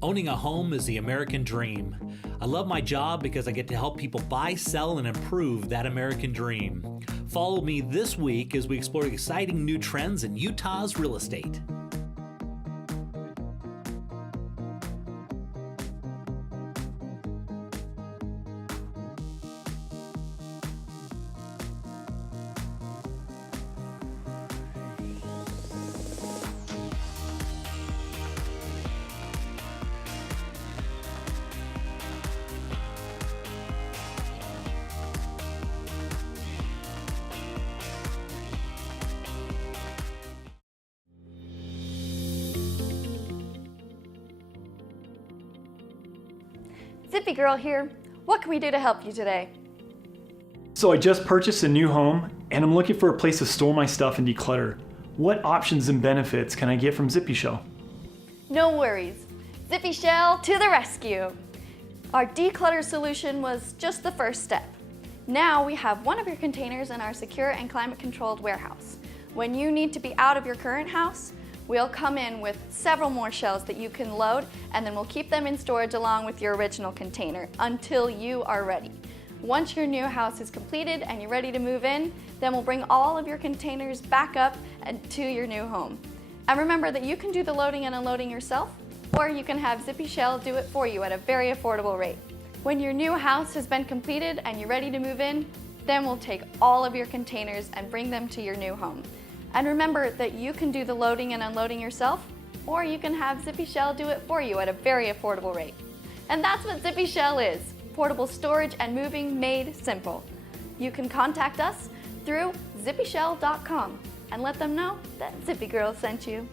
Owning a home is the American dream. I love my job because I get to help people buy, sell, and improve that American dream. Follow me this week as we explore exciting new trends in Utah's real estate. Zippy Girl here. What can we do to help you today? So I just purchased a new home and I'm looking for a place to store my stuff and declutter. What options and benefits can I get from Zippy Shell? No worries. Zippy Shell to the rescue. Our declutter solution was just the first step. Now we have one of your containers in our secure and climate-controlled warehouse. When you need to be out of your current house, we'll come in with several more shells that you can load, and then we'll keep them in storage along with your original container until you are ready. Once your new house is completed and you're ready to move in, then we'll bring all of your containers back up and to your new home. And remember that you can do the loading and unloading yourself, or you can have Zippy Shell do it for you at a very affordable rate. When your new house has been completed and you're ready to move in, then we'll take all of your containers and bring them to your new home. And remember that you can do the loading and unloading yourself, or you can have Zippy Shell do it for you at a very affordable rate. And that's what Zippy Shell is, portable storage and moving made simple. You can contact us through zippyshell.com and let them know that Zippy Girl sent you.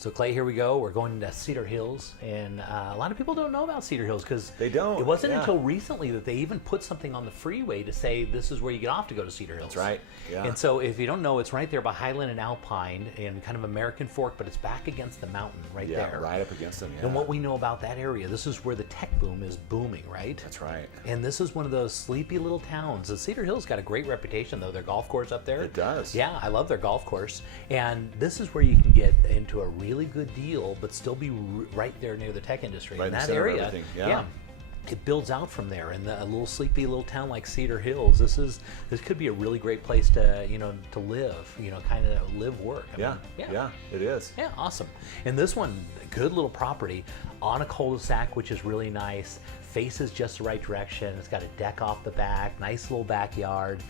So Clay, here we go. We're going to Cedar Hills, and a lot of people don't know about Cedar Hills because they don't. It wasn't until recently that they even put something on the freeway to say this is where you get off to go to Cedar Hills. That's right. Yeah. And so if you don't know, it's right there by Highland and Alpine in kind of American Fork, but it's back against the mountain right there. Yeah, right up against them. Yeah. And what we know about that area, this is where the tech boom is booming, right? That's right. And this is one of those sleepy little towns. The Cedar Hills got a great reputation, though. Their golf course up there. It does. Yeah, I love their golf course. And this is where you can get into a really good deal, but still be right there near the tech industry. Right in in the that center of area, everything. Yeah. It builds out from there. And a little sleepy little town like Cedar Hills, this could be a really great place to to live. Kind of live, work. Yeah, it is. Yeah, awesome. And this one, good little property on a cul-de-sac, which is really nice. Faces just the right direction. It's got a deck off the back, nice little backyard.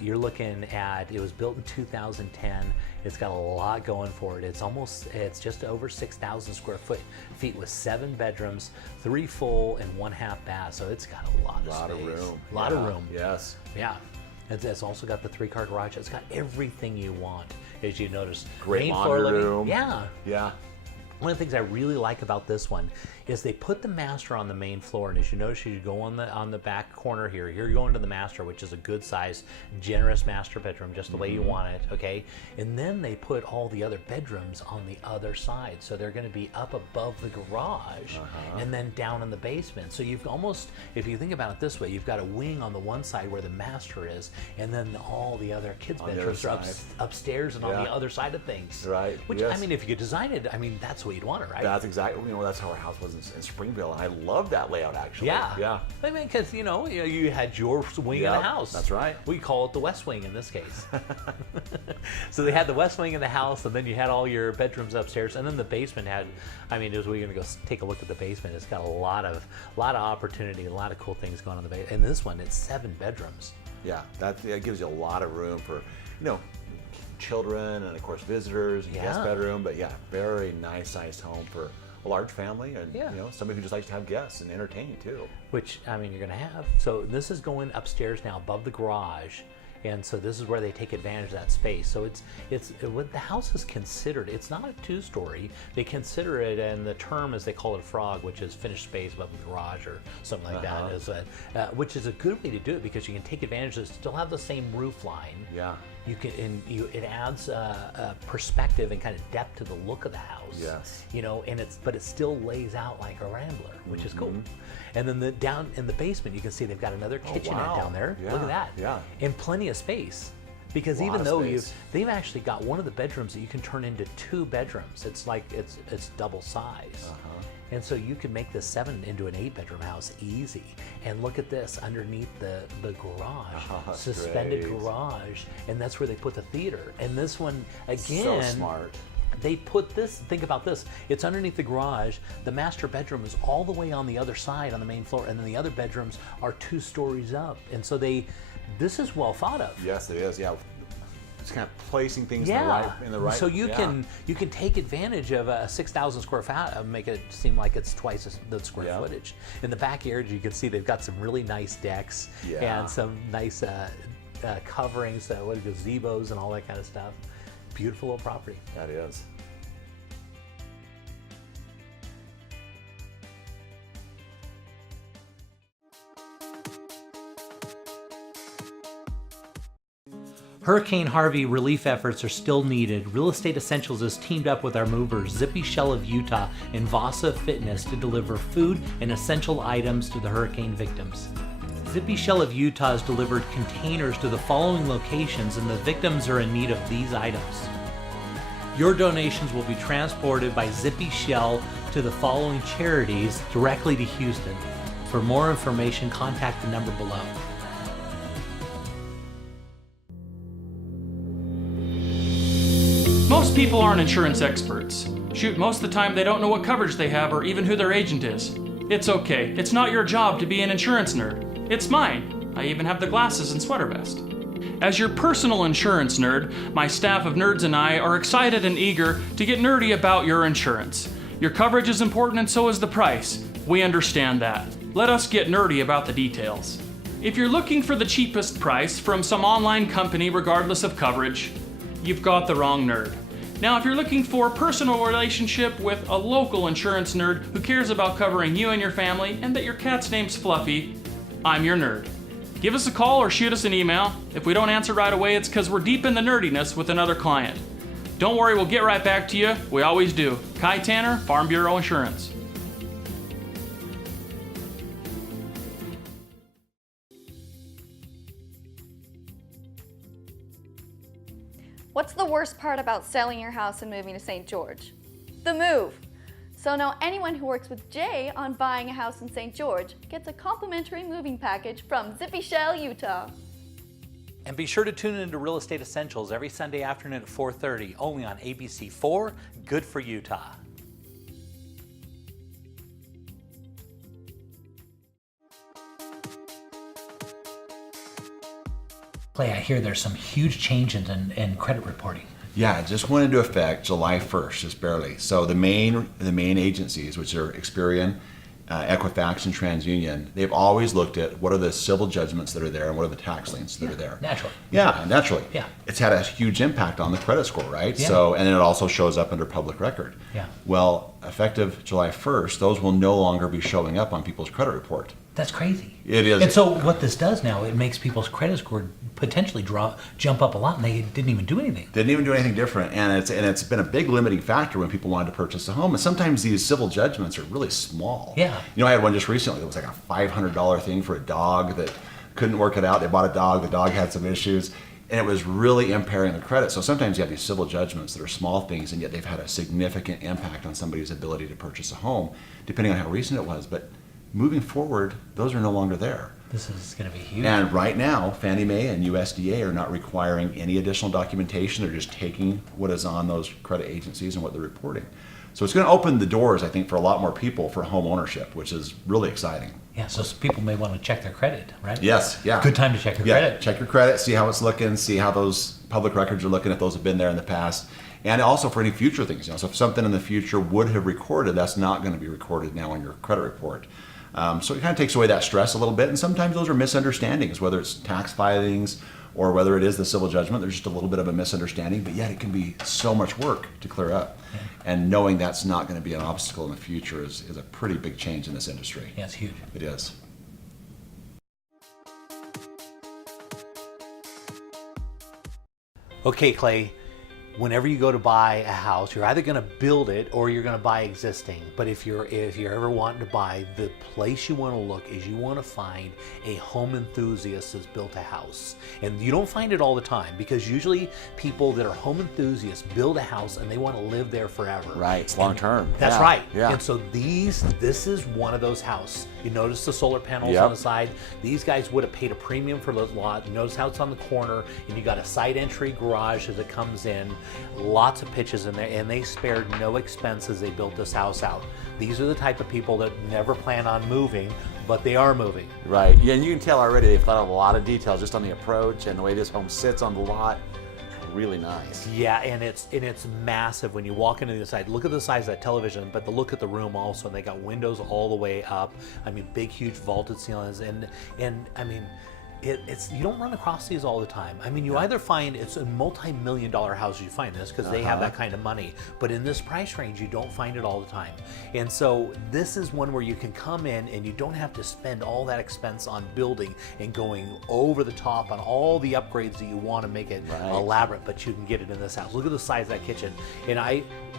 You're looking at, it was built in 2010. It's got a lot going for it. It's just over 6,000 square feet with 7 bedrooms, 3 full and 1 half bath. So it's got a lot of space. Of room. A lot of room. Yes. Yeah. It's also got the 3-car garage. It's got everything you want, as you notice. Great Main floor laundry living. room. Yeah. Yeah. One of the things I really like about this one is they put the master on the main floor, and as you notice, you go on the back corner here. You're going to the master, which is a good size, generous master bedroom, just the way you want it. Okay, and then they put all the other bedrooms on the other side, so they're going to be up above the garage and then down in the basement. So you've almost, if you think about it this way, you've got a wing on the one side where the master is, and then all the other kids' bedrooms are upstairs and on the other side of things. Right. Which I mean, if you could design it, I mean, that's what you'd want it, right? That's exactly. That's how our house was in Springville, and I love that layout actually. Yeah. Yeah. I mean, because you had your wing of the house. That's right. We call it the West Wing in this case. So they had the West Wing of the house, and then you had all your bedrooms upstairs, and then the basement had. I mean, as we're going to go take a look at the basement, it's got a lot of opportunity, a lot of cool things going on in the basement. And this one, it's 7 bedrooms. Yeah, that gives you a lot of room for children and of course visitors and guest bedroom. But yeah, very nice sized home for a large family, and somebody who just likes to have guests and entertain too. Which, I mean, you're going to have. So this is going upstairs now above the garage. And so this is where they take advantage of that space. So it's what the house is considered. It's not a 2-story. They consider it, and the term, as they call it, a frog, which is finished space above the garage or something like that, which is a good way to do it because you can take advantage of it, still have the same roof line. Yeah. it adds a perspective and kind of depth to the look of the house. Yes. You know, but it still lays out like a Rambler, which is cool. And then down in the basement, you can see they've got another kitchenette down there. Yeah. Look at that. Yeah. And plenty of space. Because Lot even of though space. they've actually got one of the bedrooms that you can turn into 2 bedrooms. It's like it's double size. And so you can make this 7 into an 8-bedroom house easy. And look at this underneath the garage, that's suspended great. garage, and that's where they put the theater. And this one again, So smart. they put this, think about this, it's underneath the garage. The master bedroom is all the way on the other side on the main floor, and then the other bedrooms are 2 stories up. And so this is well thought of. Yes, it is. Yeah, it's kind of placing things in the right. So you can take advantage of a 6,000 square feet and make it seem like it's twice the square footage. In the backyard, you can see they've got some really nice decks and some nice coverings, gazebos and all that kind of stuff. Beautiful little property. That is. Hurricane Harvey relief efforts are still needed. Real Estate Essentials has teamed up with our movers, Zippy Shell of Utah and Vasa Fitness, to deliver food and essential items to the hurricane victims. Zippy Shell of Utah has delivered containers to the following locations, and the victims are in need of these items. Your donations will be transported by Zippy Shell to the following charities directly to Houston. For more information, contact the number below. Most people aren't insurance experts. Shoot, most of the time they don't know what coverage they have or even who their agent is. It's okay. It's not your job to be an insurance nerd. It's mine. I even have the glasses and sweater vest. As your personal insurance nerd, my staff of nerds and I are excited and eager to get nerdy about your insurance. Your coverage is important and so is the price. We understand that. Let us get nerdy about the details. If you're looking for the cheapest price from some online company regardless of coverage, you've got the wrong nerd. Now, if you're looking for a personal relationship with a local insurance nerd who cares about covering you and your family and that your cat's name's Fluffy, I'm your nerd. Give us a call or shoot us an email. If we don't answer right away, it's because we're deep in the nerdiness with another client. Don't worry, we'll get right back to you. We always do. Kai Tanner, Farm Bureau Insurance. What's the worst part about selling your house and moving to St. George? The move. So now anyone who works with Jay on buying a house in St. George gets a complimentary moving package from Zippy Shell, Utah. And be sure to tune into Real Estate Essentials every Sunday afternoon at 4:30, only on ABC4, good for Utah. Clay, I hear there's some huge changes in credit reporting. Yeah, it just went into effect July 1st, just barely. So the main agencies, which are Experian, Equifax, and TransUnion, they've always looked at what are the civil judgments that are there and what are the tax liens that are there. Naturally. Yeah, naturally. Yeah. It's had a huge impact on the credit score, right? Yeah. So, and then it also shows up under public record. Yeah. Well, effective July 1st, those will no longer be showing up on people's credit report. That's crazy. It is. And so what this does now, it makes people's credit score potentially jump up a lot, and they didn't even do anything. Didn't even do anything different, and it's been a big limiting factor when people wanted to purchase a home. And sometimes these civil judgments are really small. Yeah. You know, I had one just recently that was like a $500 thing for a dog that couldn't work it out. They bought a dog. The dog had some issues, and it was really impairing the credit. So sometimes you have these civil judgments that are small things, and yet they've had a significant impact on somebody's ability to purchase a home, depending on how recent it was. But moving forward, those are no longer there. This is going to be huge. And right now, Fannie Mae and USDA are not requiring any additional documentation. They're just taking what is on those credit agencies and what they're reporting. So it's going to open the doors, I think, for a lot more people for home ownership, which is really exciting. Yeah, so people may want to check their credit, right? Yes, yeah. Good time to check your credit. Check your credit, see how it's looking, see how those public records are looking, if those have been there in the past. And also for any future things. So if something in the future would have recorded, that's not going to be recorded now on your credit report. So it kind of takes away that stress a little bit, and sometimes those are misunderstandings, whether it's tax filings or whether it is the civil judgment. There's just a little bit of a misunderstanding, but yet it can be so much work to clear up. Yeah. And knowing that's not going to be an obstacle in the future is a pretty big change in this industry. Yeah, it's huge. It is. Okay, Clay, whenever you go to buy a house, you're either going to build it or you're going to buy existing. But if you're ever wanting to buy, the place you want to look is you want to find a home enthusiast that's built a house. And you don't find it all the time, because usually people that are home enthusiasts build a house and they want to live there forever. Right, it's long term. That's Yeah, right. yeah. And so this is one of those houses. You notice the solar panels Yep. on the side. These guys would have paid a premium for the lot. Notice how it's on the corner, and you got a side entry garage as it comes in. Lots of pitches in there, and they spared no expense as they built this house out. These are the type of people that never plan on moving, but they are moving. Right. Yeah, and you can tell already they've thought of a lot of details just on the approach and the way this home sits on the lot. Really nice. Yeah, and it's massive when you walk into the side. Look at the size of that television, but look at the room also. And they got windows all the way up. I mean, big, huge vaulted ceilings, and I mean, it's you don't run across these all the time. I mean, you either find it's a multi-million-dollar house you find this because they have that kind of money, but in this price range you don't find it all the time. And so this is one where you can come in and you don't have to spend all that expense on building and going over the top on all the upgrades that you want to make it elaborate, but you can get it in this house. Look at the size of that kitchen. And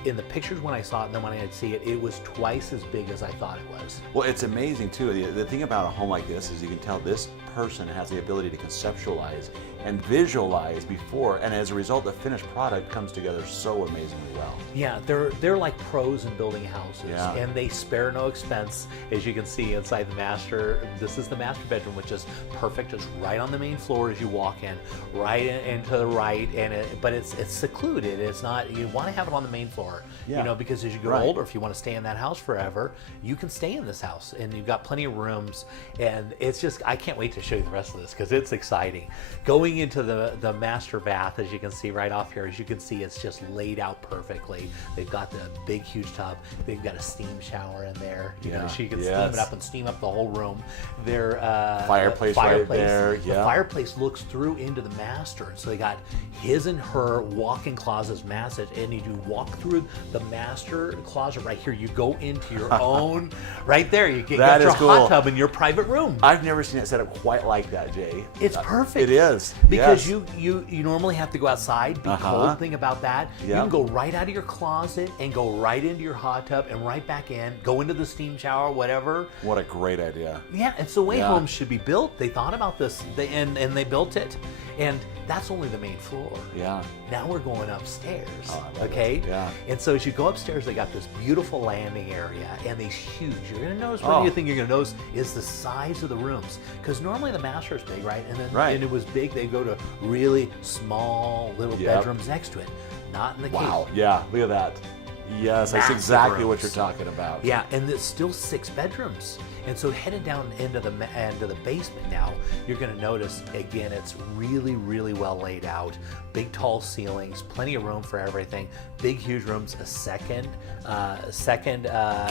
in the pictures when I saw it and then when I see it, it was twice as big as I thought it was. Well, it's amazing too. The thing about a home like this is you can tell this person has the ability to conceptualize and visualize before, and as a result, the finished product comes together so amazingly well. Yeah, they're like pros in building houses, Yeah. and they spare no expense. As you can see inside the master, this is the master bedroom, which is perfect. It's right on the main floor as you walk in, right in to the right, but it's secluded. It's not. You want to have it on the main floor, Yeah. you know, because as you get Right. older, if you want to stay in that house forever, you can stay in this house, and you've got plenty of rooms, and it's just I can't wait to show you the rest of this because it's exciting. Going into the master bath, as you can see right off here, as you can see, it's just laid out perfectly. They've got the big, huge tub. They've got a steam shower in there, you know, so you can steam it up and steam up the whole room. Their Fireplace right there, The yeah. fireplace looks through into the master, so they got his and her walk-in closets massive, and you do walk through the master closet right here. You go into your own, right there. You get That your is cool. hot tub in your private room. I've never seen it set up quite like that, Jay. It's perfect. It is. Because yes. you normally have to go outside. The cold thing about that, you Yeah. can go right out of your closet and go right into your hot tub and right back in, go into the steam shower, whatever. What a great idea. Yeah, it's the way Yeah. homes should be built. They thought about this, and they built it. And that's only the main floor. Yeah. Now we're going upstairs, Oh, I love okay? it. Yeah. And so as you go upstairs, they got this beautiful landing area and these huge. You're gonna notice, one of the thing you're gonna notice is the size of the rooms. Because normally the master is big, right? And then Right. and it was big, they go to really small little Yep. bedrooms next to it. Not in the Wow. case. Yeah. Look at that. Yes, that's Massive exactly what rooms. you're talking about. Yeah, and there's still 6 bedrooms. And so headed down into the basement now, you're going to notice, again, it's really, really well laid out. Big, tall ceilings, plenty of room for everything. Big, huge rooms, a second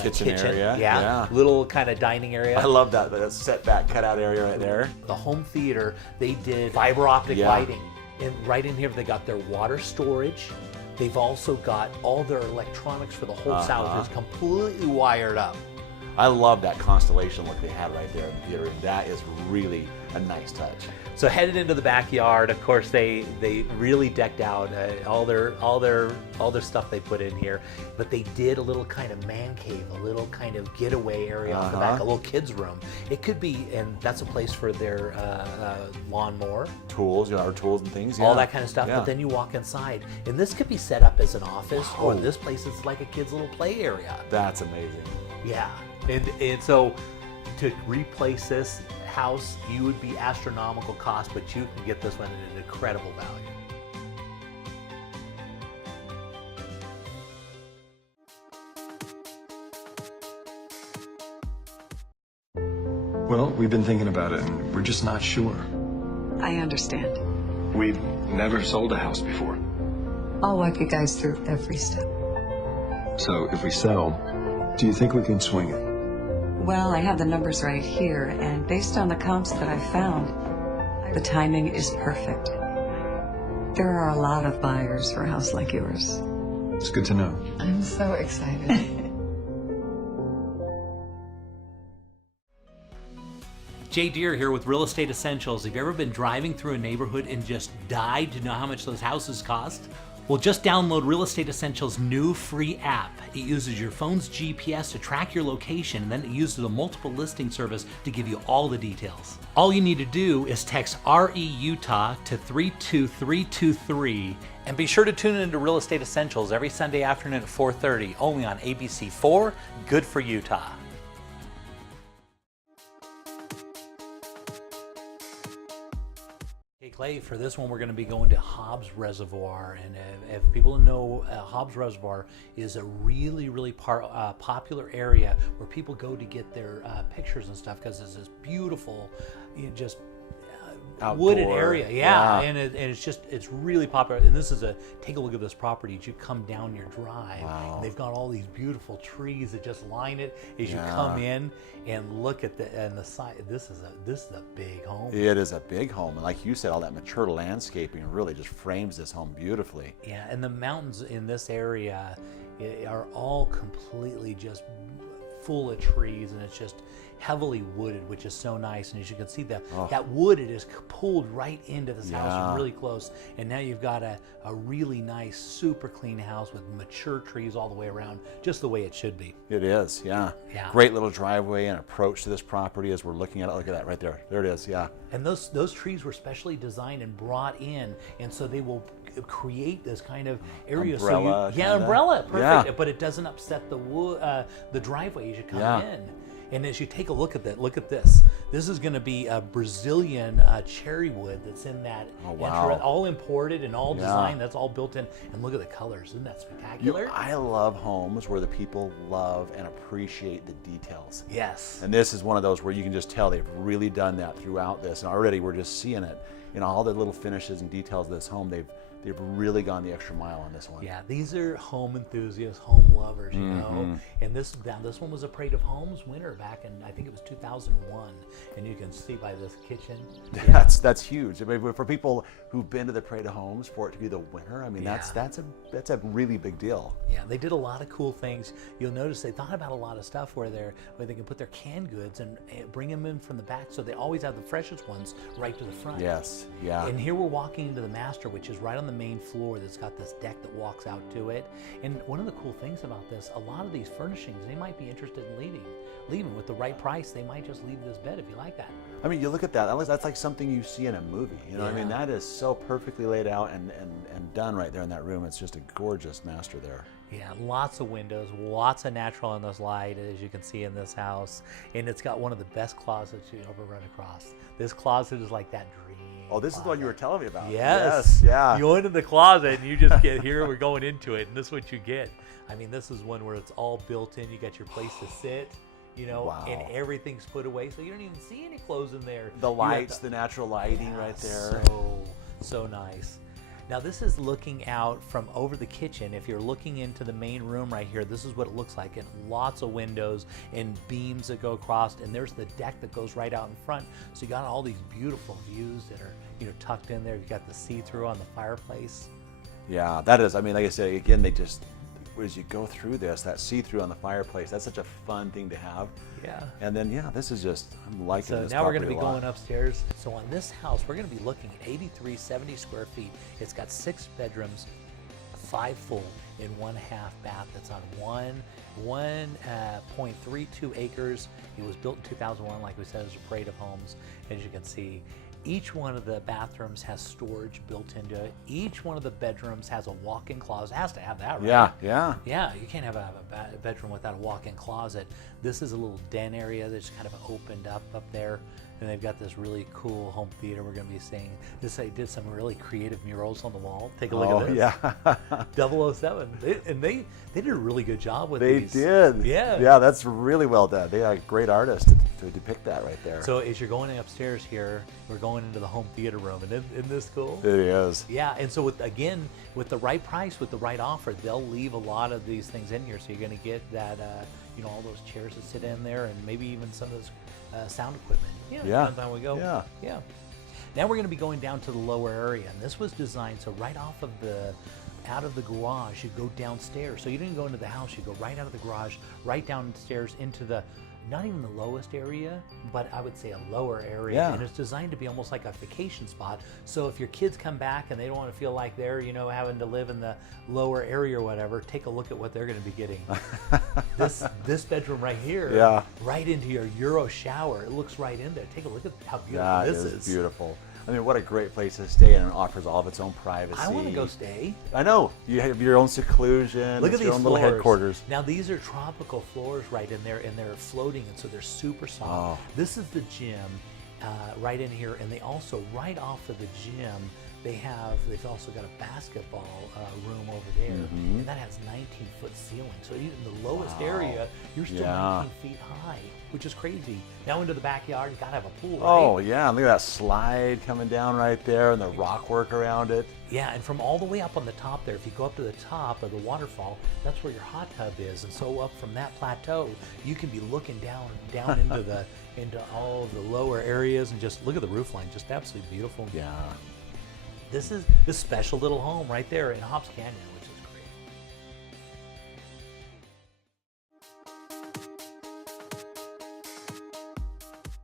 Kitchen area, yeah. Little kind of dining area. I love that setback cutout area right there. The home theater, they did fiber optic Yeah. lighting. And right in here, they got their water storage. They've also got all their electronics for the whole house is completely wired up. I love that constellation look they had right there in the theater. That is really a nice touch. So headed into the backyard, of course, they really decked out all their stuff they put in here, but they did a little kind of man cave, a little kind of getaway area off the back, a little kids room. It could be, and that's a place for their lawnmower, Tools, our tools and things. all yeah. that kind of stuff. Yeah. But then you walk inside, and this could be set up as an office, or in this place, it's like a kid's little play area. That's amazing. Yeah, and so to replace this house, you would be astronomical cost, but you can get this one at an incredible value. Well, we've been thinking about it, and we're just not sure. I understand. We've never sold a house before. I'll walk you guys through every step. So if we sell, do you think we can swing it? Well, I have the numbers right here, and based on the comps that I found, the timing is perfect. There are a lot of buyers for a house like yours. It's good to know. I'm so excited. Jay Deere here with Real Estate Essentials. Have you ever been driving through a neighborhood and just died to know how much those houses cost? Well, just download Real Estate Essentials' new free app. It uses your phone's GPS to track your location, and then it uses a multiple listing service to give you all the details. All you need to do is text RE-UTAH to 32323, and be sure to tune into Real Estate Essentials every Sunday afternoon at 4:30, only on ABC4, Good for Utah. Hey Clay, for this one we're going to be going to Hobbs Reservoir, and if people know, Hobbs Reservoir is a really popular area where people go to get their pictures and stuff, because it's this beautiful, just wooded area, and it's really popular. And this is take a look at this property as you come down your drive. Wow. And they've got all these beautiful trees that just line it as you come in and look at the side. This is a big home. It is a big home, and like you said, all that mature landscaping really just frames this home beautifully. Yeah, and the mountains in this area are all completely just full of trees, and it's just heavily wooded, which is so nice. And as you can see, that wooded is pulled right into this house really close, and now you've got a really nice, super clean house with mature trees all the way around, just the way it should be. It is, yeah. Great little driveway and approach to this property as we're looking at it. Look at that right there. There it is, yeah. And those trees were specially designed and brought in, and so they will create this kind of area. Umbrella, umbrella, perfect. Yeah. But it doesn't upset the driveway as you come in. And as you take a look at that, look at this. This is going to be a Brazilian cherry wood that's in that. All imported and all designed. That's all built in. And look at the colors. Isn't that spectacular? I love homes where the people love and appreciate the details. Yes. And this is one of those where you can just tell they've really done that throughout this. And already we're just seeing it. All the little finishes and details of this home, they've really gone the extra mile on this one. Yeah, these are home enthusiasts, home lovers, you know. And this one was a Parade of Homes winner back in, I think it was 2001. And you can see by this kitchen. That's huge. I mean, for people who've been to the Parade of Homes, for it to be the winner, I mean, that's a really big deal. Yeah, they did a lot of cool things. You'll notice they thought about a lot of stuff where they can put their canned goods and bring them in from the back, so they always have the freshest ones right to the front. Yes, yeah. And here we're walking into the master, which is right on the main floor, that's got this deck that walks out to it. And one of the cool things about this, a lot of these furnishings, they might be interested in leaving with the right price. They might just leave this bed if you like that. I mean, you look at that, that's like something you see in a movie. I mean, that is so perfectly laid out and done right there in that room. It's just a gorgeous master there. Yeah, lots of windows, lots of natural in this light, as you can see in this house. And it's got one of the best closets you ever run across. This closet is like that dream. Oh, this is the one you were telling me about. Yes. Yeah. You go into the closet and you just get here, we're going into it, and this is what you get. I mean, this is one where it's all built in. You got your place to sit, and everything's put away, so you don't even see any clothes in there. The lights, the natural lighting right there. So nice. Now this is looking out from over the kitchen. If you're looking into the main room right here, this is what it looks like. And lots of windows and beams that go across, and there's the deck that goes right out in front. So you got all these beautiful views that are tucked in there. You got the see-through on the fireplace. Yeah, that is. I mean, like I said, again, they just, as you go through this, that see-through on the fireplace, that's such a fun thing to have. Yeah. And then, this is just, I'm liking this. So now we're going to be going upstairs. So on this house, we're going to be looking at 8370 square feet. It's got 6 bedrooms, 5 full, and 1/2 bath. That's on 1.32 acres. It was built in 2001, like we said, it was a Parade of Homes, as you can see. Each one of the bathrooms has storage built into it. Each one of the bedrooms has a walk-in closet. It has to have that, right? Yeah. Yeah, you can't have a bedroom without a walk-in closet. This is a little den area that's kind of opened up there. And they've got this really cool home theater we're going to be seeing. They did some really creative murals on the wall. Take a look at this. Yeah. 007. They did a really good job with these. They did. Yeah. Yeah, that's really well done. They are a great artist to depict that right there. So as you're going upstairs here, we're going into the home theater room. And isn't this cool? It is. Yeah, and so with the right price, with the right offer, they'll leave a lot of these things in here. So you're going to get that, all those chairs that sit in there, and maybe even some of those sound equipment. Depends on where we go. Yeah. Now we're going to be going down to the lower area, and this was designed so right off of out of the garage, you go downstairs. So you didn't go into the house, you go right out of the garage, right downstairs into the not even the lowest area, but I would say a lower area. Yeah. And it's designed to be almost like a vacation spot. So if your kids come back and they don't want to feel like they're, having to live in the lower area or whatever, take a look at what they're going to be getting. this bedroom right here, Yeah. right into your Euro shower. It looks right in there. Take a look at how beautiful Yeah, this it is. beautiful. I mean, what a great place to stay, and it offers all of its own privacy. I want to go stay. I know. You have your own seclusion. Look at it's these your own floors. little headquarters. Now these are tropical floors right in there, and they're floating, and so they're super soft. Oh. This is the gym right in here, and they also right off of the gym they've also got a basketball room over there, and that has 19-foot ceiling. So even the lowest area, you're still 19 feet high, which is crazy. Now into the backyard, you gotta have a pool, right? Oh yeah, look at that slide coming down right there, and the rock work around it. Yeah, and from all the way up on the top there, if you go up to the top of the waterfall, that's where your hot tub is. And so up from that plateau, you can be looking down into all of the lower areas, and just look at the roof line, just absolutely beautiful. Yeah. This is this special little home right there in Hobbs Canyon, which is great.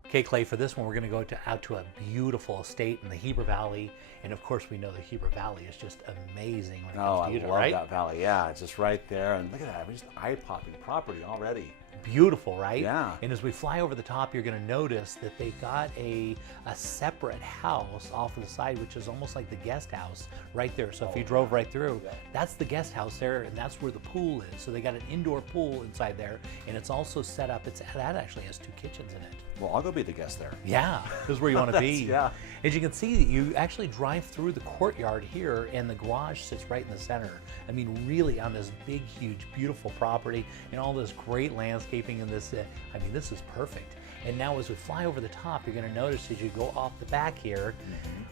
Okay, Clay, for this one, we're going to go out to a beautiful estate in the Heber Valley. And of course, we know the Heber Valley is just amazing when it comes to I Utah, love right? that valley. Yeah, it's just right there, and look at that. I mean, just eye-popping property already. Beautiful, right? Yeah. And as we fly over the top, you're going to notice that they've got a separate house off to the side, which is almost like the guest house right there. So if you drove right through, that's the guest house there, and that's where the pool is. So they got an indoor pool inside there, and it's also set up. That actually has 2 kitchens in it. Well, I'll go be the guest there. Yeah, this is where you want to be. Yeah. As you can see, you actually drive through the courtyard here, and the garage sits right in the center. I mean, really on this big, huge, beautiful property, and all this great landscaping in this. I mean, this is perfect. And now as we fly over the top, you're going to notice as you go off the back here,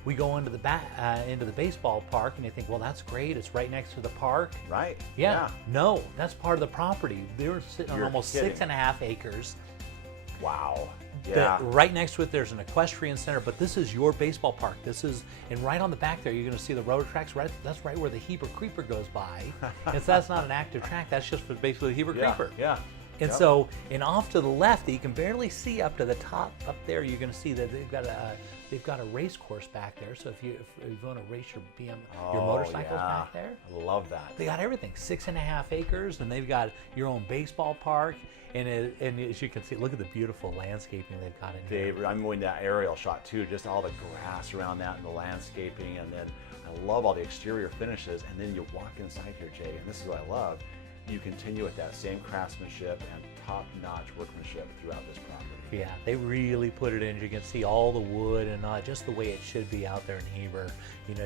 we go into the baseball park, and you think, well, that's great. It's right next to the park. Right? Yeah. No, that's part of the property. They're sitting on You're almost kidding. 6.5 acres. Wow. But Yeah. right next to it, there's an equestrian center, but this is your baseball park. And right on the back there, you're going to see the road tracks. Right, that's right where the Heber Creeper goes by. And so that's not an active track. That's just for basically the Heber Creeper. Yeah. And Yep. so, and off to the left, that you can barely see up to the top up there, you're going to see that they've got a race course back there. So if you want to race your motorcycles back there, I love that. they got everything. 6.5 acres, and they've got your own baseball park. And as you can see, look at the beautiful landscaping they've got in here. Dave, I'm going that aerial shot too, just all the grass around that and the landscaping, and then I love all the exterior finishes. And then you walk inside here, Jay, and this is what I love. You continue with that same craftsmanship and top-notch workmanship throughout this property. Yeah, they really put it in. You can see all the wood and just the way it should be out there in Heber.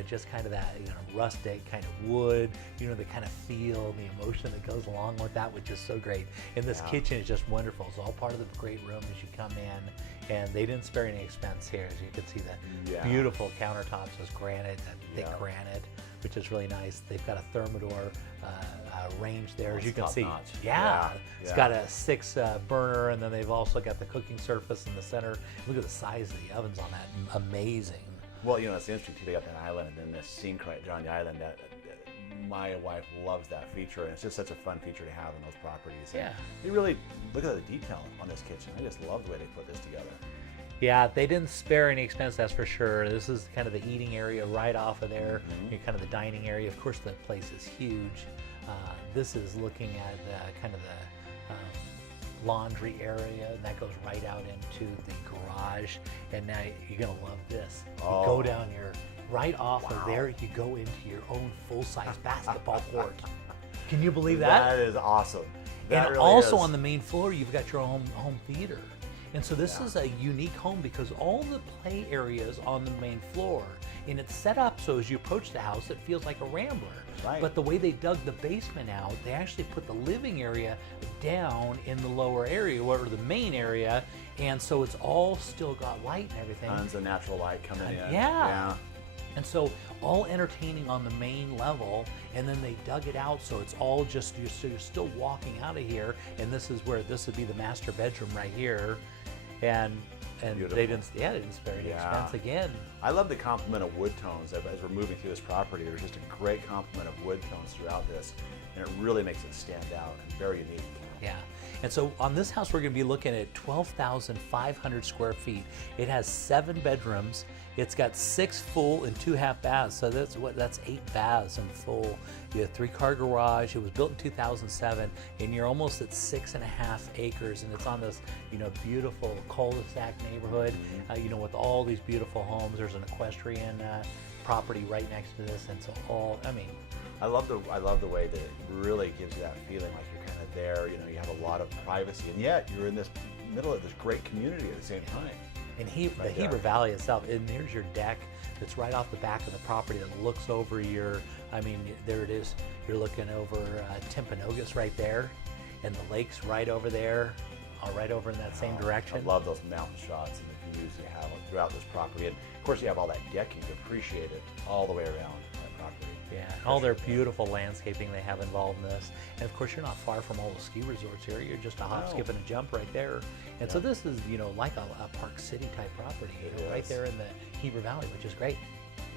Just kind of that rustic kind of wood. The kind of feel, the emotion that goes along with that, which is so great. And this kitchen is just wonderful. It's all part of the great room as you come in. And they didn't spare any expense here. As you can see, the beautiful countertops is granite, that thick granite, which is really nice. They've got a Thermador range there, as you can see. top-notch. Yeah. Yeah. It's got a 6 burner, and then they've also got the cooking surface in the center. Look at the size of the ovens on that. Amazing. Well, it's interesting too. They got that island and then this sink right there on the island. That my wife loves that feature, and it's just such a fun feature to have on those properties. And Yeah. they really look at the detail on this kitchen. I just love the way they put this together. Yeah, they didn't spare any expense, that's for sure. This is kind of the eating area right off of there, kind of the dining area. Of course, the place is huge. This is looking at kind of the laundry area, and that goes right out into the garage. And now you're going to love this. You go down here, right off of there, you go into your own full-size basketball court. Can you believe that? That is awesome. That And really also is. on the main floor, you've got your own home theater. And so this is a unique home because all the play areas on the main floor, and it's set up so as you approach the house, it feels like a Rambler. Right. But the way they dug the basement out, they actually put the living area down in the lower area, or the main area, and so it's all still got light and everything. Tons of natural light coming in. Yeah. And so all entertaining on the main level, and then they dug it out so it's all just, you're still walking out of here, and this would be the master bedroom right here. And Beautiful. they didn't spare any expense again. I love the complement of wood tones as we're moving through this property. There's just a great complement of wood tones throughout this, and it really makes it stand out and very unique. Yeah, And so on this house, we're going to be looking at 12,500 square feet. It has 7 bedrooms. It's got 6 full and 2 half baths. So that's 8 baths in full. You have 3-car garage. It was built in 2007, and you're almost at 6.5 acres. And it's on this, beautiful cul-de-sac neighborhood, with all these beautiful homes. There's an equestrian property right next to this, and so I love the way that it really gives you that feeling like you're kind of there. You have a lot of privacy, and yet you're in this middle of this great community at the same time. And the Heber Valley itself, and there's your deck that's right off the back of the property that looks over there it is. You're looking over Timpanogos right there, and the lake's right over there, right over in that same direction. I love those mountain shots and the views you have throughout this property. And of course, you have all that decking to appreciate it all the way around that property. Yeah, and all their beautiful landscaping they have involved in this. And of course, you're not far from all the ski resorts here. You're just a hop, skip, and a jump right there. And so this is, like a Park City type property, right there in the Heber Valley, which is great.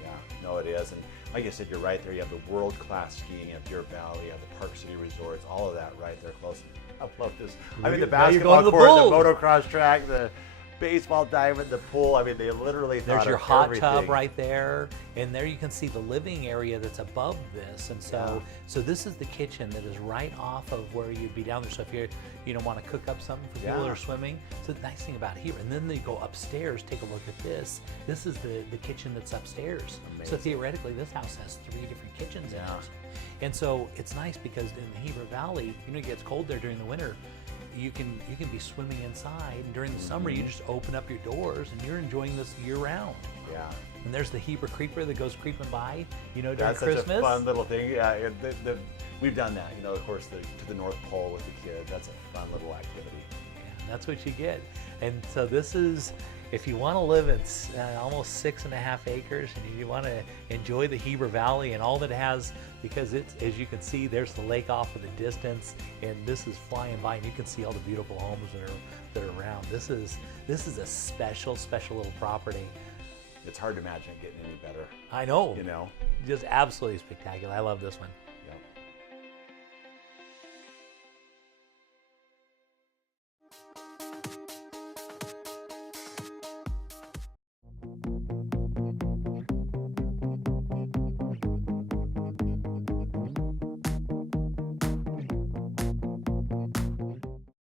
Yeah, no, it is. And like I said, you're right there. You have the world-class skiing at Deer Valley. You have the Park City resorts, all of that right there close. I love this. The basketball court, the motocross track, the baseball diamond, the pool. They literally thought There's your of hot everything. tub right there, and there you can see the living area that's above this. And so this is the kitchen that is right off of where you'd be down there. So if you want to cook up something for people that are swimming, so the nice thing about here, and then you go upstairs, take a look at this. This is the kitchen that's upstairs. Amazing. So theoretically, this house has 3 different kitchens in it. And so it's nice because in the Heber Valley, it gets cold there during the winter. You can be swimming inside, and during the summer you just open up your doors and you're enjoying this year round. Yeah. And there's the Heber Creeper that goes creeping by, during That's Christmas. such a fun little thing. Yeah, we've done that. Of course, to the North Pole with the kids. That's a fun little activity. Yeah, that's what you get. And so this is, if you want to live in almost 6.5 acres and you want to enjoy the Heber Valley and all that it has, because it's, as you can see, there's the lake off in the distance, and this is flying by, and you can see all the beautiful homes that are around. This is a special little property. It's hard to imagine it getting any better. I know. Just absolutely spectacular. I love this one.